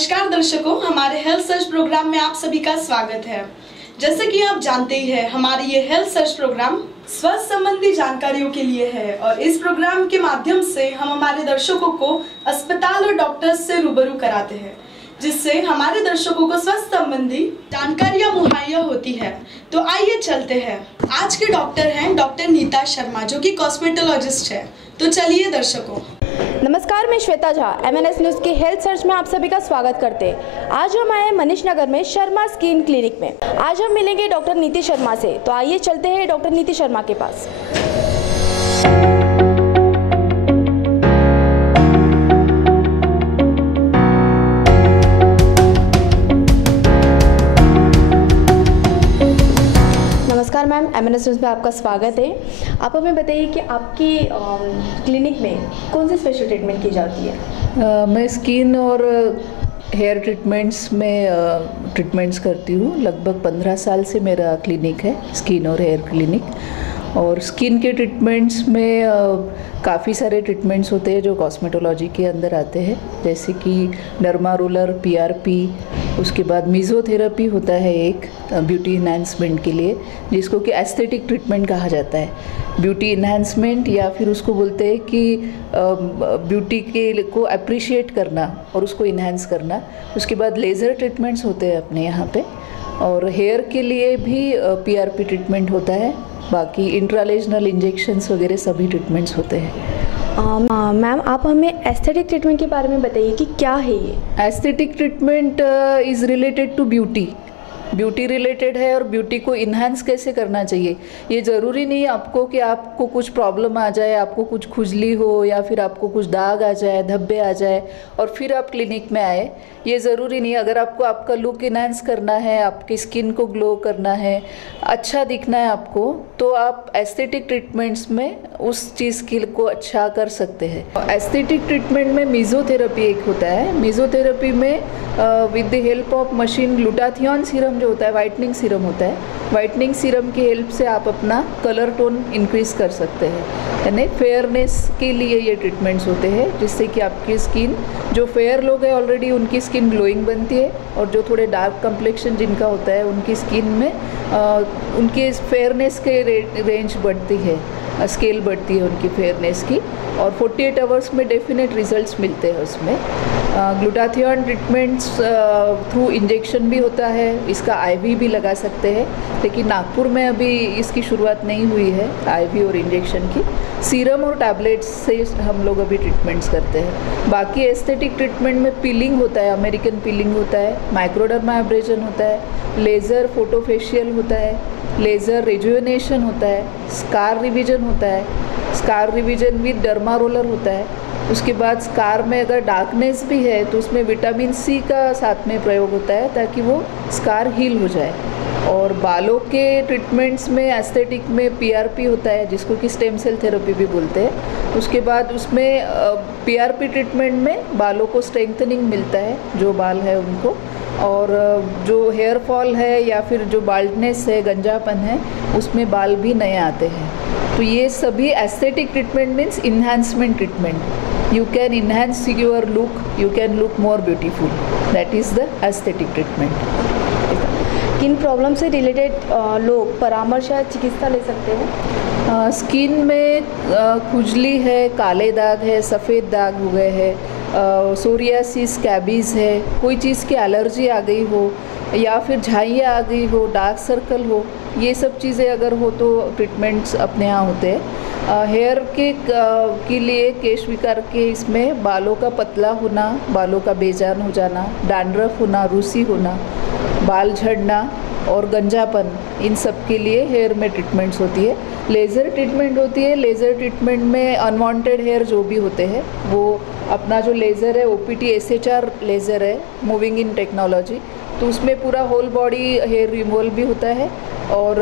नमस्कार दर्शकों, हमारे हेल्थ सर्च प्रोग्राम में आप सभी का स्वागत है। जैसे कि आप जानते ही हैं, हमारी ये हेल्थ सर्च प्रोग्राम स्वास्थ्य संबंधी जानकारियों के लिए है और इस प्रोग्राम के माध्यम से हम हमारे दर्शकों को अस्पताल और डॉक्टर्स से रूबरू कराते हैं, जिससे हमारे दर्शकों को स्वास्थ्य संबंधी जानकारियां मुहैया होती है। तो आइए चलते हैं। आज के डॉक्टर हैं डॉक्टर नीता शर्मा, जो कि कॉस्मेटोलॉजिस्ट है। तो चलिए दर्शकों। नमस्कार, मैं श्वेता झा MNS न्यूज़ के हेल्थ सर्च में आप सभी का स्वागत करते हैं। आज हम आए मनीष नगर में शर्मा स्किन क्लिनिक में। आज हम मिलेंगे डॉक्टर नीति शर्मा से। तो आइए चलते हैं डॉक्टर नीति शर्मा के पास। नमस्कार मैम, MNS न्यूज़ में आपका स्वागत है। आप हमें बताइए कि आपकी क्लिनिक में कौन सी स्पेशल ट्रीटमेंट की जाती है? मैं स्किन और हेयर ट्रीटमेंट्स में ट्रीटमेंट्स करती हूँ। लगभग 15 साल से मेरा क्लिनिक है, स्किन और हेयर क्लिनिक। और स्किन के ट्रीटमेंट्स में काफ़ी सारे ट्रीटमेंट्स होते हैं जो कॉस्मेटोलॉजी के अंदर आते हैं, जैसे कि डर्मा रोलर, PRP, उसके बाद मीज़ोथेरेपी होता है एक ब्यूटी इन्हांसमेंट के लिए, जिसको कि एस्थेटिक ट्रीटमेंट कहा जाता है। ब्यूटी इन्हांसमेंट या फिर उसको बोलते हैं कि ब्यूटी के को अप्रिशिएट करना और उसको इन्हांस करना। उसके बाद लेज़र ट्रीटमेंट्स होते हैं अपने यहाँ पे, और हेयर के लिए भी PRP ट्रीटमेंट होता है। बाकी इंट्रालेजनल इंजेक्शंस वगैरह सभी ट्रीटमेंट्स होते हैं। मैम, आप हमें एस्थेटिक ट्रीटमेंट के बारे में बताइए कि क्या है ये? Aesthetic treatment is related to beauty related है, और ब्यूटी को इन्हांस कैसे करना चाहिए। ये ज़रूरी नहीं है आपको कि आपको कुछ प्रॉब्लम आ जाए, आपको कुछ खुजली हो या फिर आपको कुछ दाग आ जाए, धब्बे आ जाए और फिर आप क्लिनिक में आए। ये ज़रूरी नहीं है। अगर आपको आपका लुक इन्हांस करना है, आपकी स्किन को ग्लो करना है, अच्छा दिखना है आपको, तो आप एस्थेटिक ट्रीटमेंट्स में उस चीज़ को अच्छा कर सकते हैं। एस्थेटिक ट्रीटमेंट में मीज़ोथेरेपी एक होता है। मीज़ोथेरेपी में with the help of machine glutathione serum जो होता है, वाइटनिंग सीरम होता है, वाइटनिंग सीरम की हेल्प से आप अपना कलर टोन इंक्रीज़ कर सकते हैं। यानी फेयरनेस के लिए ये ट्रीटमेंट्स होते हैं, जिससे कि आपकी स्किन, जो फेयर लोग हैं ऑलरेडी उनकी स्किन ग्लोइंग बनती है, और जो थोड़े डार्क कम्प्लेक्शन जिनका होता है उनकी स्किन में उनकी फेयरनेस के रेंज बढ़ती है, स्केल बढ़ती है उनकी फेयरनेस की, और 48 आवर्स में डेफिनेट रिजल्ट्स मिलते हैं उसमें। ग्लूटाथियोन ट्रीटमेंट्स थ्रू इंजेक्शन भी होता है, इसका IV भी लगा सकते हैं, लेकिन नागपुर में अभी इसकी शुरुआत नहीं हुई है IV और इंजेक्शन की। सीरम और टैबलेट्स से हम लोग अभी ट्रीटमेंट्स करते हैं। बाकी एस्थेटिक ट्रीटमेंट में पीलिंग होता है, अमेरिकन पीलिंग होता है, माइक्रोडर्मा एब्रेजन होता है, लेज़र फोटोफेशियल होता है, लेज़र रिजुवेनेशन होता है, स्कार रिविजन होता है, scar revision with derma roller होता है। उसके बाद स्कार में अगर डार्कनेस भी है तो उसमें विटामिन C का साथ में प्रयोग होता है, ताकि वो स्कार हील हो जाए। और बालों के ट्रीटमेंट्स में एस्थेटिक में PRP होता है, जिसको कि स्टेम सेल थेरेपी भी बोलते हैं। उसके बाद उसमें PRP ट्रीटमेंट में बालों को स्ट्रेंथनिंग मिलता है, जो बाल है उनको, और जो हेयर फॉल है या फिर जो बाल्डनेस है, गंजापन है, उसमें बाल भी नए आते हैं। तो ये सभी aesthetic treatment means enhancement treatment. You can enhance your look, you can look more beautiful, that is the aesthetic treatment. किन प्रॉब्लम से रिलेटेड लोग परामर्श या चिकित्सा ले सकते हैं? स्किन में खुजली है, काले दाग है, सफ़ेद दाग हो गए हैं, सोरियासिस, स्कैबीज़ है, कोई चीज़ की एलर्जी आ गई हो, या फिर झाइयाँ आ गई हो, डार्क सर्कल हो, ये सब चीज़ें अगर हो तो ट्रीटमेंट्स अपने यहाँ होते हैं। हेयर के लिए केश विकार के इसमें बालों का पतला होना, बालों का बेजान हो जाना, डैंड्रफ होना, रूसी होना, बाल झड़ना और गंजापन, इन सब के लिए हेयर में ट्रीटमेंट्स होती है। लेज़र ट्रीटमेंट होती है। लेज़र ट्रीटमेंट में अनवांटेड हेयर जो भी होते हैं, वो अपना जो लेज़र है OPT SHR लेज़र है, मूविंग इन टेक्नोलॉजी, तो उसमें पूरा होल बॉडी हेयर रिमूवल भी होता है, और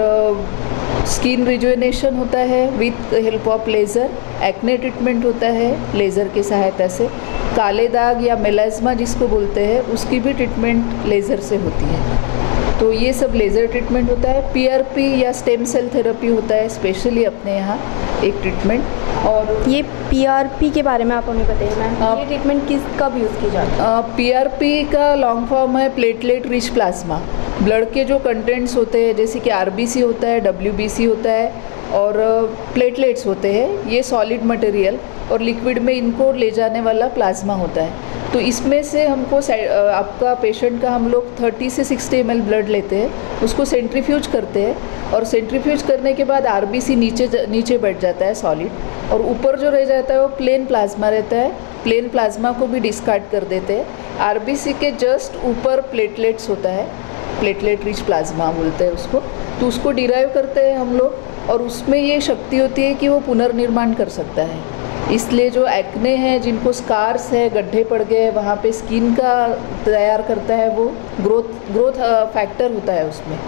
स्किन रिजुवेनेशन होता है with help of laser. Acne treatment होता है लेज़र की सहायता से। काले दाग या मेलास्मा जिसको बोलते हैं, उसकी भी ट्रीटमेंट लेज़र से होती है। तो ये सब लेज़र ट्रीटमेंट होता है। PRP या स्टेम सेल थेरेपी होता है स्पेशली अपने यहाँ एक ट्रीटमेंट। और ये PRP के बारे में आप हमें बताइए मैम, ये ट्रीटमेंट कब यूज़ की जाती है? PRP का लॉन्ग फॉर्म है प्लेटलेट रिच प्लाज्मा। ब्लड के जो कंटेंट्स होते हैं जैसे कि RBC होता है, WBC होता है और प्लेटलेट्स होते हैं, ये सॉलिड मटेरियल और लिक्विड में इनको ले जाने वाला प्लाज्मा होता है। तो इसमें से हमको आपका पेशेंट का हम लोग 30 से 60 ml ब्लड लेते हैं, उसको सेंट्रीफ्यूज करते हैं और सेंट्रीफ्यूज करने के बाद RBC नीचे बैठ जाता है सॉलिड और ऊपर जो रह जाता है वो प्लेन प्लाज्मा रहता है। प्लेन प्लाज्मा को भी डिस्कार्ड कर देते हैं। RBC के जस्ट ऊपर प्लेटलेट्स होता है, प्लेटलेट रिच प्लाज्मा बोलते हैं उसको, तो उसको डिराइव करते हैं हम लोग और उसमें ये शक्ति होती है कि वो पुनर्निर्माण कर सकता है। इसलिए जो एक्ने हैं, जिनको स्कार्स है, गड्ढे पड़ गए, वहाँ पे स्किन का तैयार करता है वो ग्रोथ फैक्टर होता है उसमें,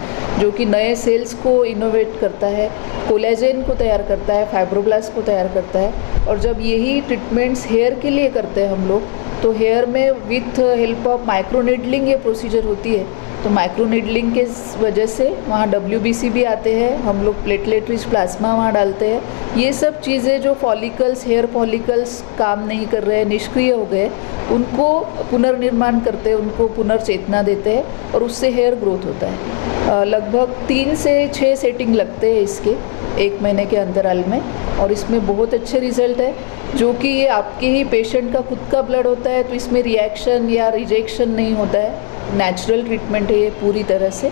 जो कि नए सेल्स को इनोवेट करता है, कोलेजन को तैयार करता है, फाइब्रोब्लास्ट को तैयार करता है। और जब यही ट्रीटमेंट्स हेयर के लिए करते हैं हम लोग, तो हेयर में विथ हेल्प ऑफ माइक्रोनीडलिंग ये प्रोसीजर होती है। तो माइक्रोनीडलिंग के वजह से वहाँ WBC भी आते हैं, हम लोग प्लेटलेट रिच प्लाज्मा वहाँ डालते हैं। ये सब चीज़ें जो फॉलिकल्स, हेयर फॉलिकल्स काम नहीं कर रहे हैं, निष्क्रिय हो गए, उनको पुनर्निर्माण करते हैं, उनको पुनर्चेतना देते हैं और उससे हेयर ग्रोथ होता है। लगभग 3 से 6 सेटिंग लगते हैं इसके 1 महीने के अंतराल में और इसमें बहुत अच्छे रिजल्ट है। जो कि ये आपके ही पेशेंट का खुद का ब्लड होता है, तो इसमें रिएक्शन या रिजेक्शन नहीं होता है। नेचुरल ट्रीटमेंट है ये पूरी तरह से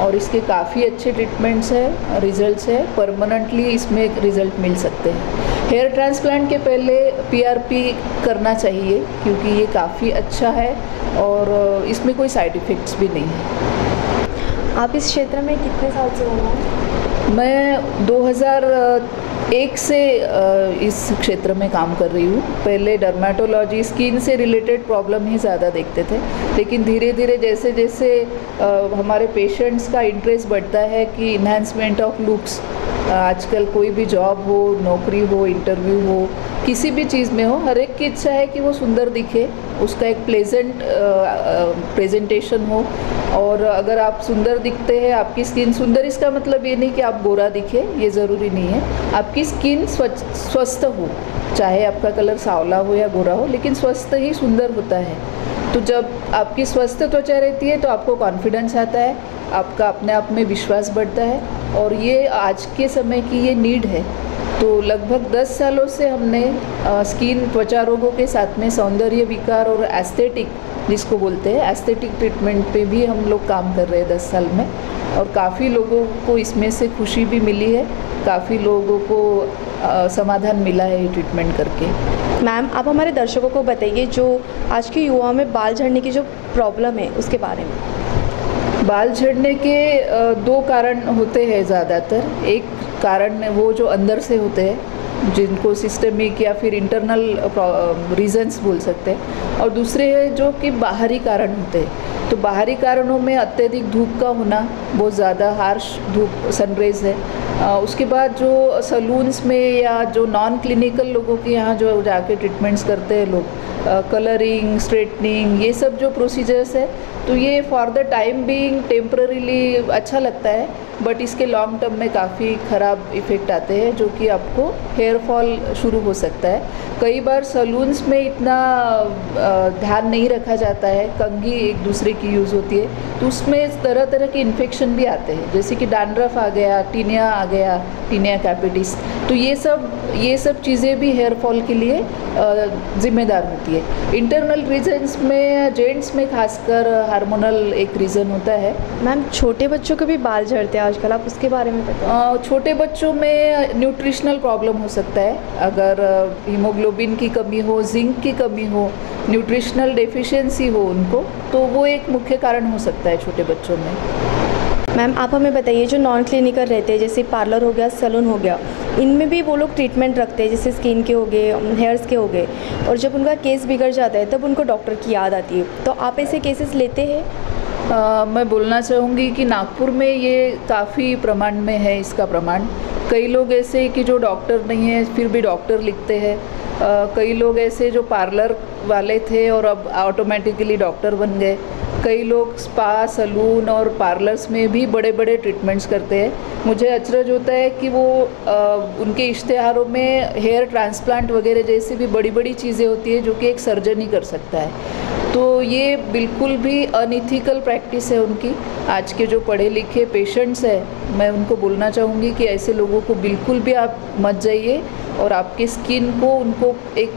और इसके काफ़ी अच्छे ट्रीटमेंट्स हैं, रिजल्ट्स है, परमानेंटली इसमें रिजल्ट मिल सकते हैं। हेयर ट्रांसप्लांट के पहले PRP करना चाहिए क्योंकि ये काफ़ी अच्छा है और इसमें कोई साइड इफ़ेक्ट्स भी नहीं है। आप इस क्षेत्र में कितने साल से हो रहे हैं? मैं 2001 से इस क्षेत्र में काम कर रही हूँ। पहले डर्मेटोलॉजी, स्किन से रिलेटेड प्रॉब्लम ही ज़्यादा देखते थे, लेकिन धीरे धीरे जैसे जैसे हमारे पेशेंट्स का इंटरेस्ट बढ़ता है कि इन्हांसमेंट ऑफ लुक्स, आजकल कोई भी जॉब हो, नौकरी हो, इंटरव्यू हो, किसी भी चीज़ में हो, हर एक की इच्छा है कि वो सुंदर दिखे, उसका एक प्लेजेंट प्रेजेंटेशन हो। और अगर आप सुंदर दिखते हैं, आपकी स्किन सुंदर, इसका मतलब ये नहीं कि आप गोरा दिखे, ये ज़रूरी नहीं है। आपकी स्किन स्वस्थ हो, चाहे आपका कलर सांवला हो या गोरा हो, लेकिन स्वस्थ ही सुंदर होता है। तो जब आपकी स्वस्थ त्वचा रहती है तो आपको कॉन्फिडेंस आता है, आपका अपने आप में विश्वास बढ़ता है और ये आज के समय की ये नीड है। तो लगभग 10 सालों से हमने स्किन, त्वचा रोगों के साथ में सौंदर्य विकार और एस्थेटिक, जिसको बोलते हैं एस्थेटिक ट्रीटमेंट पे भी हम लोग काम कर रहे हैं 10 साल में और काफ़ी लोगों को इसमें से खुशी भी मिली है, काफ़ी लोगों को समाधान मिला है ये ट्रीटमेंट करके। मैम, आप हमारे दर्शकों को बताइए जो आज के युवाओं में बाल झड़ने की जो प्रॉब्लम है उसके बारे में। बाल झड़ने के 2 कारण होते हैं ज़्यादातर। एक कारण वो जो अंदर से होते हैं, जिनको सिस्टमिक या फिर इंटरनल रीजंस बोल सकते हैं, और दूसरे है जो कि बाहरी कारण होते हैं। तो बाहरी कारणों में अत्यधिक धूप का होना, बहुत ज़्यादा हार्श धूप, सनरेज है। उसके बाद जो सलून्स में या जो नॉन क्लिनिकल लोगों के यहाँ जो जाके ट्रीटमेंट्स करते हैं लोग, कलरिंग, स्ट्रेटनिंग, ये सब जो प्रोसीजर्स है, तो ये for the time being temporarily अच्छा लगता है, बट इसके लॉन्ग टर्म में काफ़ी ख़राब इफ़ेक्ट आते हैं, जो कि आपको हेयर फॉल शुरू हो सकता है। कई बार सलून्स में इतना ध्यान नहीं रखा जाता है, कंघी एक दूसरे की यूज़ होती है, तो उसमें तरह तरह के इन्फेक्शन भी आते हैं, जैसे कि डैंड्रफ आ गया, टीनिया आ गया, टीनिया कैपिटिस। तो ये सब चीज़ें भी हेयर फॉल के लिए जिम्मेदार होती है। इंटरनल रीजन्स में, जेंट्स में खासकर हार्मोनल एक रीज़न होता है। मैम, छोटे बच्चों के भी बाल झड़ते हैं आजकल, आप उसके बारे में बताएं। छोटे बच्चों में न्यूट्रिशनल प्रॉब्लम हो सकता है, अगर हीमोग्लोबिन की कमी हो, जिंक की कमी हो, न्यूट्रिशनल डेफिशिएंसी हो उनको, तो वो एक मुख्य कारण हो सकता है छोटे बच्चों में। मैम, आप हमें बताइए जो नॉन क्लिनिकल रहते हैं, जैसे पार्लर हो गया, सैलून हो गया, इनमें भी वो लोग ट्रीटमेंट रखते हैं, जैसे स्किन के हो गए, हेयर्स के हो गए, और जब उनका केस बिगड़ जाता है तब उनको डॉक्टर की याद आती है, तो आप ऐसे केसेस लेते हैं? मैं बोलना चाहूँगी कि नागपुर में ये काफ़ी प्रमाण में है इसका प्रमाण। कई लोग ऐसे कि जो डॉक्टर नहीं है फिर भी डॉक्टर लिखते हैं, कई लोग ऐसे जो पार्लर वाले थे और अब ऑटोमेटिकली डॉक्टर बन गए, कई लोग स्पा, सलून और पार्लर्स में भी बड़े बड़े ट्रीटमेंट्स करते हैं। मुझे अचरज होता है कि वो उनके इश्तेहारों में हेयर ट्रांसप्लांट वगैरह जैसी भी बड़ी बड़ी चीज़ें होती है जो कि एक सर्जन ही कर सकता है। तो ये बिल्कुल भी अनइथिकल प्रैक्टिस है उनकी। आज के जो पढ़े लिखे पेशेंट्स हैं, मैं उनको बोलना चाहूँगी कि ऐसे लोगों को बिल्कुल भी आप मत जाइए और आपके स्किन को उनको एक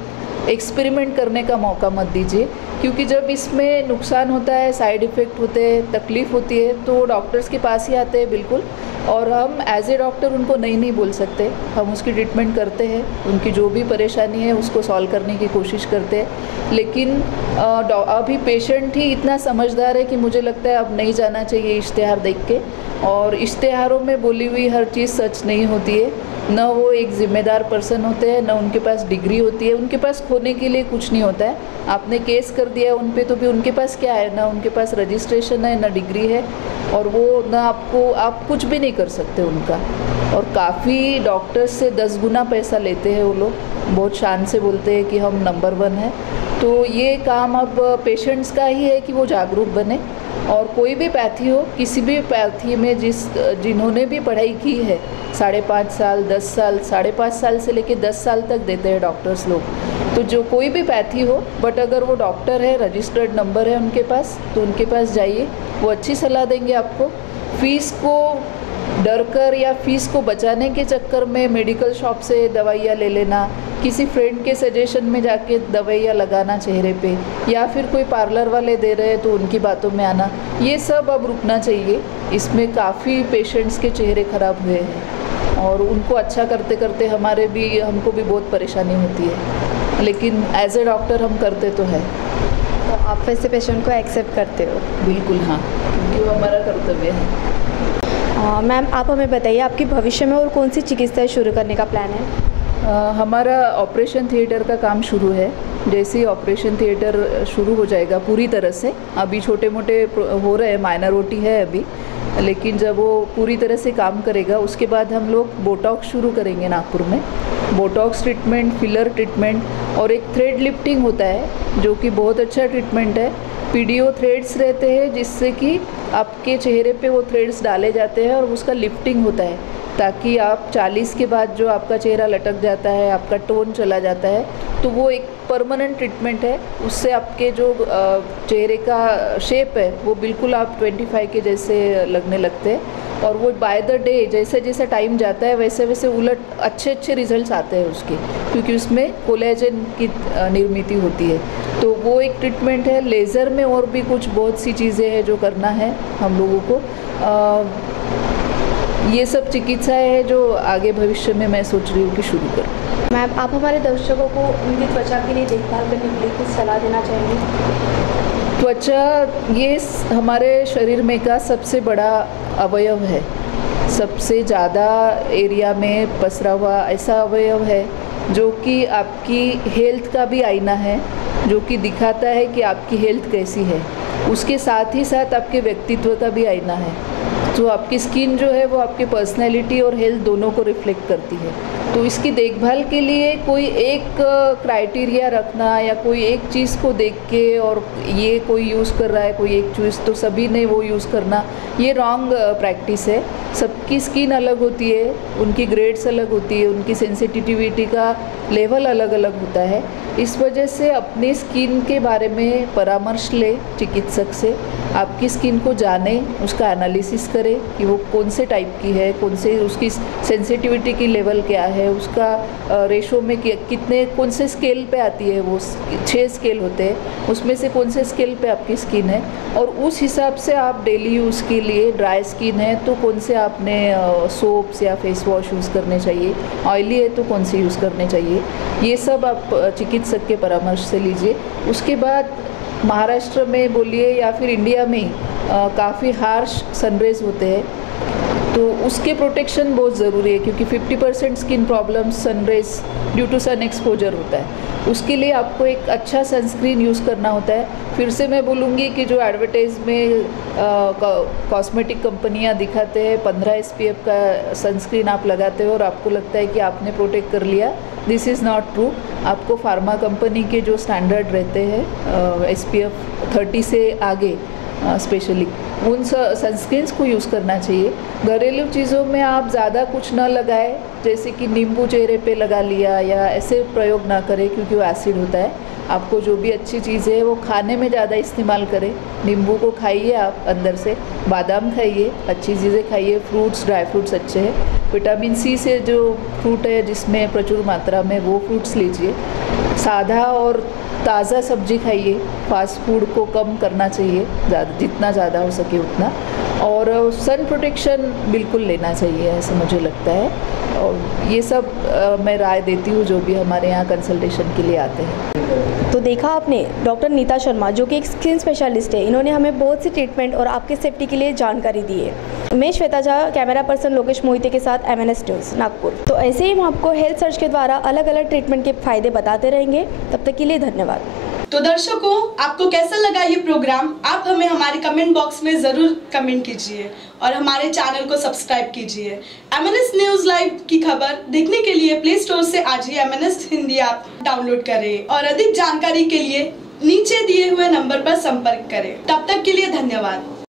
एक्सपेरिमेंट करने का मौका मत दीजिए, क्योंकि जब इसमें नुकसान होता है, साइड इफ़ेक्ट होते हैं, तकलीफ़ होती है, तो डॉक्टर्स के पास ही आते हैं बिल्कुल। और हम एज ए डॉक्टर उनको नहीं बोल सकते। हम उसकी ट्रीटमेंट करते हैं, उनकी जो भी परेशानी है उसको सॉल्व करने की कोशिश करते हैं। लेकिन अभी पेशेंट ही इतना समझदार है कि मुझे लगता है अब नहीं जाना चाहिए इश्तेहार देख के। और इश्तेहारों में बोली हुई हर चीज़ सच नहीं होती है। न वो एक ज़िम्मेदार पर्सन होते हैं, न उनके पास डिग्री होती है, उनके पास खोने के लिए कुछ नहीं होता है। आपने केस कर दिया उन पे, तो भी उनके पास क्या है? ना उनके पास रजिस्ट्रेशन है, ना डिग्री है, और वो ना आप कुछ भी नहीं कर सकते उनका। और काफ़ी डॉक्टर्स से 10 गुना पैसा लेते हैं वो लोग। बहुत शान से बोलते हैं कि हम नंबर 1 है। तो ये काम अब पेशेंट्स का ही है कि वो जागरूक बने। और कोई भी पैथी हो, किसी भी पैथी में जिन्होंने भी पढ़ाई की है, 5.5 साल, 10 साल, 5.5 साल से लेके 10 साल तक देते हैं डॉक्टर्स लोग। तो जो कोई भी पैथी हो, बट अगर वो डॉक्टर है, रजिस्टर्ड नंबर है उनके पास, तो उनके पास जाइए, वो अच्छी सलाह देंगे आपको। फ़ीस को डर कर या फीस को बचाने के चक्कर में मेडिकल शॉप से दवाइयाँ ले लेना, किसी फ्रेंड के सजेशन में जाके दवाइयाँ लगाना चेहरे पे, या फिर कोई पार्लर वाले दे रहे हैं तो उनकी बातों में आना, ये सब अब रुकना चाहिए। इसमें काफ़ी पेशेंट्स के चेहरे ख़राब हुए हैं और उनको अच्छा करते करते हमको भी बहुत परेशानी होती है। लेकिन एज ए डॉक्टर हम करते तो है। तो आप वैसे पेशेंट को एक्सेप्ट करते हो? बिल्कुल हाँ, क्योंकि वो हमारा कर्तव्य है। मैम, आप हमें बताइए आपकी भविष्य में और कौन सी चिकित्सा शुरू करने का प्लान है? हमारा ऑपरेशन थिएटर का काम शुरू है। जैसे ही ऑपरेशन थिएटर शुरू हो जाएगा पूरी तरह से, अभी छोटे मोटे हो रहे हैं, माइनर ओटी है अभी, लेकिन जब वो पूरी तरह से काम करेगा उसके बाद हम लोग बोटॉक्स शुरू करेंगे नागपुर में। बोटॉक्स ट्रीटमेंट, फिलर ट्रीटमेंट और एक थ्रेड लिफ्टिंग होता है जो कि बहुत अच्छा ट्रीटमेंट है। पीडीओ थ्रेड्स रहते हैं जिससे कि आपके चेहरे पे वो थ्रेड्स डाले जाते हैं और उसका लिफ्टिंग होता है, ताकि आप 40 के बाद जो आपका चेहरा लटक जाता है, आपका टोन चला जाता है, तो वो एक परमानेंट ट्रीटमेंट है। उससे आपके जो चेहरे का शेप है वो बिल्कुल आप 25 के जैसे लगने लगते हैं। और वो बाय द डे जैसे जैसे टाइम जाता है वैसे वैसे उलट अच्छे रिजल्ट्स आते हैं उसके, क्योंकि उसमें कोलेजन की निर्मित होती है। तो वो एक ट्रीटमेंट है। लेज़र में और भी कुछ बहुत सी चीज़ें हैं जो करना है हम लोगों को। ये सब चिकित्साएं हैं जो आगे भविष्य में मैं सोच रही हूँ कि शुरू करूँ। मैम, आप हमारे दर्शकों को उनकी त्वचा के लिए देखभाल करने के लिए कुछ सलाह देना चाहेंगे? त्वचा ये हमारे शरीर में का सबसे बड़ा अवयव है, सबसे ज़्यादा एरिया में पसरा हुआ ऐसा अवयव है जो कि आपकी हेल्थ का भी आईना है, जो कि दिखाता है कि आपकी हेल्थ कैसी है। उसके साथ ही साथ आपके व्यक्तित्व का भी आईना है। तो आपकी स्किन जो है वो आपकी पर्सनैलिटी और हेल्थ दोनों को रिफ्लेक्ट करती है। तो इसकी देखभाल के लिए कोई एक क्राइटेरिया रखना या कोई एक चीज़ को देख के और ये कोई यूज़ कर रहा है कोई एक चीज़ तो सभी ने वो यूज़ करना, ये रॉन्ग प्रैक्टिस है। सबकी स्किन अलग होती है, उनकी ग्रेड्स अलग होती है, उनकी सेंसिटिविटी का लेवल अलग अलग होता है। इस वजह से अपनी स्किन के बारे में परामर्श ले चिकित्सक से, आपकी स्किन को जाने, उसका एनालिसिस करें कि वो कौन से टाइप की है, कौन से उसकी सेंसिटिविटी की लेवल क्या है, उसका रेशो में कितने कौन से स्केल पे आती है। वो 6 स्केल होते हैं, उसमें से कौन से स्केल पे आपकी स्किन है, और उस हिसाब से आप डेली यूज़ के लिए ड्राई स्किन है तो कौन से आपने सोप्स या फेस वॉश यूज़ करने चाहिए, ऑयली है तो कौन से यूज़ करने चाहिए, ये सब आप चिकित्सक के परामर्श से लीजिए। उसके बाद महाराष्ट्र में बोलिए या फिर इंडिया में काफ़ी हार्श सनरेज होते हैं, तो उसके प्रोटेक्शन बहुत ज़रूरी है, क्योंकि 50% skin problems sunrays due to sun exposure होता है। उसके लिए आपको एक अच्छा सनस्क्रीन यूज़ करना होता है। फिर से मैं बोलूँगी कि जो एडवर्टाइज में कॉस्मेटिक कंपनियां दिखाते हैं 15 SPF का सनस्क्रीन आप लगाते हो और आपको लगता है कि आपने प्रोटेक्ट कर लिया, दिस इज़ नॉट ट्रू। आपको फार्मा कंपनी के जो स्टैंडर्ड रहते हैं SPF 30 से आगे स्पेशली उन सनस्क्रीन्स को यूज़ करना चाहिए। घरेलू चीज़ों में आप ज़्यादा कुछ ना लगाएं, जैसे कि नींबू चेहरे पे लगा लिया या ऐसे प्रयोग ना करें क्योंकि वो एसिड होता है। आपको जो भी अच्छी चीज़ें है वो खाने में ज़्यादा इस्तेमाल करें। नींबू को खाइए आप अंदर से, बादाम खाइए, अच्छी चीज़ें खाइए, फ्रूट्स, ड्राई फ्रूट्स अच्छे हैं। विटामिन सी से जो फ्रूट है जिसमें प्रचुर मात्रा में, वो फ्रूट्स लीजिए। सादा और ताज़ा सब्जी खाइए। फास्ट फूड को कम करना चाहिए, जितना ज़्यादा हो सके उतना। और सन प्रोटेक्शन बिल्कुल लेना चाहिए, ऐसा मुझे लगता है। और ये सब मैं राय देती हूँ जो भी हमारे यहाँ कंसल्टेशन के लिए आते हैं। तो देखा आपने डॉक्टर नीता शर्मा जो कि एक स्किन स्पेशलिस्ट है, इन्होंने हमें बहुत सी ट्रीटमेंट और आपके सेफ्टी के लिए जानकारी दी है। मैं श्वेता झा, कैमरा पर्सन लोकेश मोहिते के साथ MNS न्यूज़ नागपुर। तो ऐसे ही हम आपको हेल्थ सर्च के द्वारा अलग अलग ट्रीटमेंट के फायदे बताते रहेंगे। तब तक के लिए धन्यवाद। तो दर्शकों, आपको कैसा लगा ये प्रोग्राम, आप हमें हमारे कमेंट बॉक्स में जरूर कमेंट कीजिए और हमारे चैनल को सब्सक्राइब कीजिए। MNS न्यूज़ लाइव की खबर देखने के लिए प्ले स्टोर से आज ही MNS हिंदी ऐप डाउनलोड करें और अधिक जानकारी के लिए नीचे दिए हुए नंबर पर संपर्क करें। तब तक के लिए धन्यवाद।